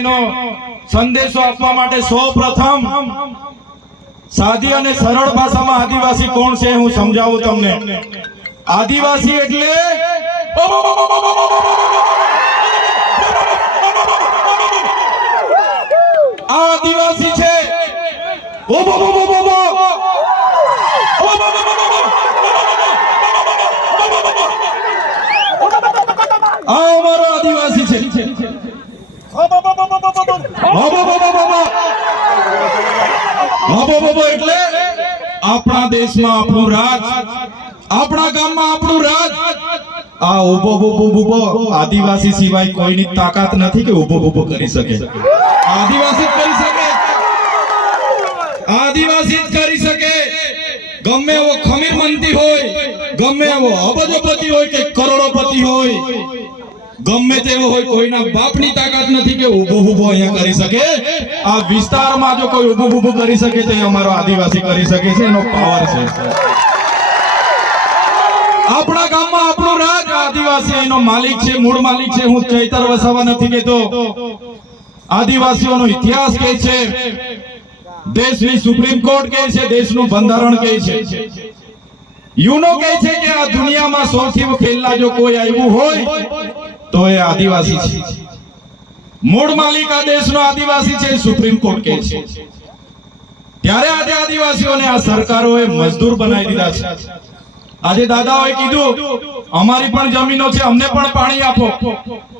એનો સંદેશો આપવા માટે સૌપ્રથમ સાદી અને સરળ ભાષામાં આદિવાસી કોણ છે હું સમજાવું તમને। આદિવાસી એટલે આદિવાસી છે અમારો આદિવાસી છે। એટલે આપણા દેશમાં આપણું રાજ, આપણા ગામમાં આપણું રાજ। આ ઉભો આદિવાસી સિવાય કોઈની તાકાત નથી કે ઉભો કરી શકે। આદિવાસી જ કરી શકે, આદિવાસી જ કરી શકે। ગમે એવો ખમીર મંતી હોય, ગમે એવો અબજોપતિ હોય કે કરોડોપતિ હોય, ગમે તેવો હોય, કોઈના બાપની તાકાત નથી કે ઉભો અહીંયા કરી શકે। આ વિસ્તારમાં જો કોઈ ઉભો કરી શકે તો અમારો આદિવાસી કરી શકે છે, એનો પાવર છે। આપણા ગામમાં આપણું રાજ, આદિવાસી એનો માલિક છે, મૂળ માલિક છે। હું ચૈતર વસાવા નથી કહેતો, આદિવાસીઓનો ઇતિહાસ કહે છે, દેશની સુપ્રીમ કોર્ટ કહે છે, દેશનું બંધારણ કહે છે, યુનો કહે છે કે આ દુનિયામાં સૌથી પહેલા જો કોઈ આવ્યું હોય તો એ આદિવાસી છે। મૂળ માલિક આ દેશનો આદિવાસી છે, સુપ્રીમ કોર્ટ કહે છે। ત્યારે આજે આદિવાસીઓને આ સરકારોએ મજદૂર બનાવી દીધા છે। આજે દાદાઓએ કીધું અમારી પણ જમીનો છે, અમને પણ પાણી આપો,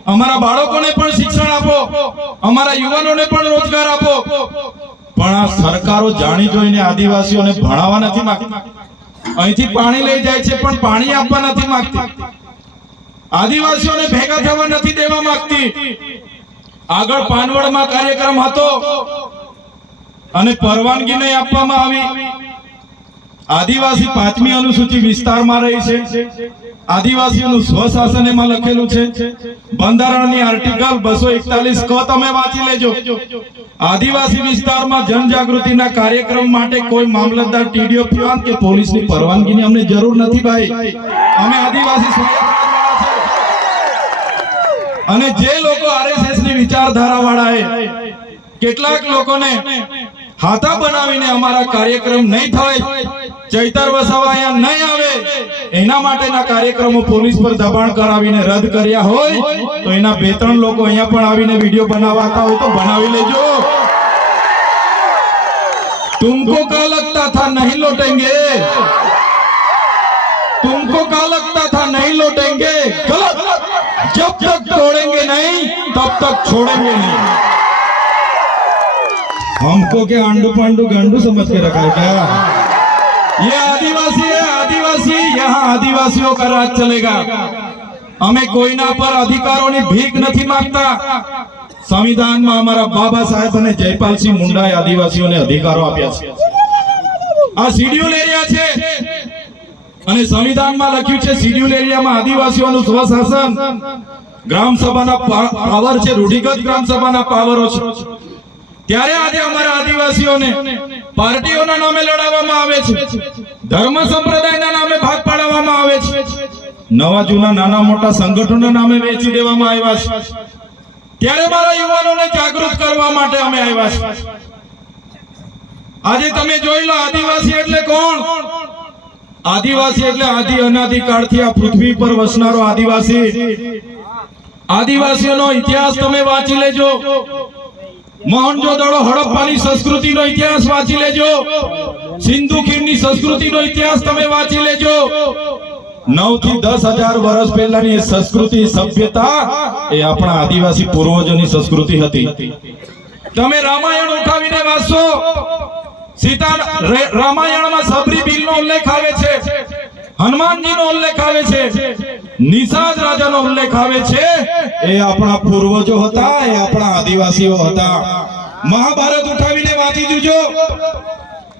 અમારા બાળકોને પણ શિક્ષણ આપો, અમારા યુવાનોને પણ રોજગાર આપો। પણ આ સરકારો જાણી જોઈને આદિવાસીઓને ભણાવવા નથી માંગતી। અહીંથી પાણી લઈ જાય છે પણ પાણી આપવા નથી માંગતી। આદિવાસીઓને ભેગા થવા નથી દેવા માંગતી। આગળ પાનવડમાં કાર્યક્રમ હતો અને પરવાનગી નહીં આપવામાં આવી। આદિવાસી 5મી અનુસૂચિ વિસ્તારમાં રહી છે। આદિવાસીઓનું સ્વશાસન એમાં લખેલું છે। બંધારણની આર્ટિકલ 241 ક તમે વાંચી લેજો। આદિવાસી વિસ્તારમાં જનજાગૃતિના કાર્યક્રમ માટે કોઈ મામલતદાર, ટીડીઓ, પ્રાંત કે પોલીસની પરવાનગીની અમને જરૂર નથી ભાઈ। અમે આદિવાસી અને જે લોકો આરએસએસ ની વિચારધારા વાળા કેટલાક લોકોને હાથા બનાવીને અમારા કાર્યક્રમ નહીં થાય, ચૈતર વસાવા અહીંયા નહીં આવે, એના માટેના કાર્યક્રમો પોલીસ પર દબાણ કરાવીને રદ કર્યા હોય તો એના 2-3 લોકો અહીંયા પણ આવીને વિડિયો બનાવતા હોય તો બનાવી લેજો। तुमको क्या लगता था नहीं लौटेंगे, तुमको क्या लगता था नहीं लौटेंगे, गलत। जब तक तोड़ेंगे नहीं तब तक छोड़ेंगे नहीं। हमको क्या आंडू पांडू गांडू समझ के रखा है क्या? ये आदिवासी है, आदिवासी, यहाँ आदिवासियों का राज चलेगा। हमें कोईना पर अधिकारों की भीख नहीं मांगता। संविधान में हमारा बाबा साहेब ने जयपाल सिंह मुंडाए आदिवासीओने अधिकारो आप्या छे। आ शेड्यूल एरिया छे અને સંવિધાનમાં લખ્યું છે શેડ્યુલ એરિયામાં આદિવાસીઓનું સ્વશાસન, ગ્રામ સભાના પાવર છે, રૂઢિગત ગ્રામ સભાના પાવરો છે। ત્યારે આજે અમારા આદિવાસીઓને પાર્ટીઓના નામે લડાવવામાં આવે છે, ધર્મ સંપ્રદાયના નામે ભાગ પાડવામાં આવે છે, નવા જૂના નાના મોટા સંગઠનોના નામે વેચી દેવામાં આવ્યા છે। ત્યારે મારા યુવાનોને જાગૃત કરવા માટે અમે આવ્યા છે। આજે તમે જોઈ લો આદિવાસી એટલે કોણ? આદિવાસી એટલે આદિ અનાદિ કાળથી આ પૃથ્વી પર વસનારો આદિવાસી। આદિવાસીઓનો ઇતિહાસ તમે વાંચી લેજો। મોહનજોદડો હડપ્પાની સંસ્કૃતિનો ઇતિહાસ વાંચી લેજો। સિંધુ ખીણની સંસ્કૃતિનો ઇતિહાસ તમે વાંચી લેજો। 9 થી 10,000 વર્ષ પહેલાની એ સંસ્કૃતિ, સભ્યતા એ આપણા આદિવાસી પૂર્વજોની સંસ્કૃતિ હતી। તમે રામાયણ ઉઠાવીને વાંચો, સીતા રામાયણમાં સબરી બીલનો ઉલ્લેખ આવે છે, હનુમાનજીનો ઉલ્લેખ આવે છે, નિષાદ રાજાનો ઉલ્લેખ આવે છે। એ આપણા પૂર્વજો હતા, એ આપણા આદિવાસીઓ હતા। મહાભારત ઉઠાવીને વાંચી જોજો,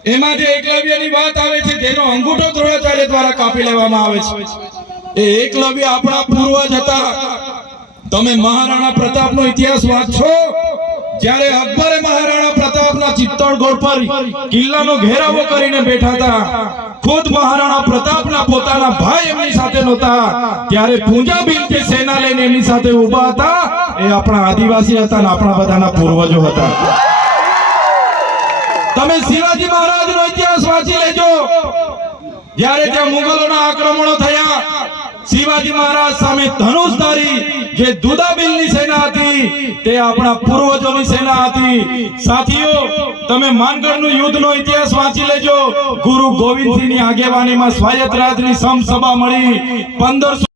એમાં જે એકલવ્યની વાત આવે છે, જેનો અંગૂઠો દ્રોણાચાર્ય દ્વારા કાપી લેવામાં આવે છે, એ એકલવ્ય આપણા પૂર્વજ હતા। તમે મહારાણા પ્રતાપનો ઇતિહાસ વાંચો, જ્યારે અકબરે મહારાણા પ્રતાપના ચિત્તોડગઢ પર કિલ્લાનો ઘેરાવો કરીને બેઠા હતા, ખુદ મહારાણા પ્રતાપના પોતાના ભાઈ એમની સાથે નહોતા, ત્યારે પૂંજા બિલ જે સેના લઈને એમની સાથે ઊભા હતા એ આપણા આદિવાસી હતા ને આપણા બધાના પૂર્વજો હતા. તમે શિવાજી મહારાજનો ઇતિહાસ વાંચી લેજો. જ્યારે ત્યાં મુગલોના આક્રમણો થયા, શિવાજી મહારાજ સામે ધનુષધારી જે દુદાબિલની સેના હતી તે આપણા પૂર્વજોની સેના હતી. સાથીઓ, તમે માનગઢનું યુદ્ધનો ઇતિહાસ વાંચી લેજો. ગુરુ ગોવિંદસિંહની આગેવાનીમાં સ્વાયત્ત રાજની સમસભા મળી 1500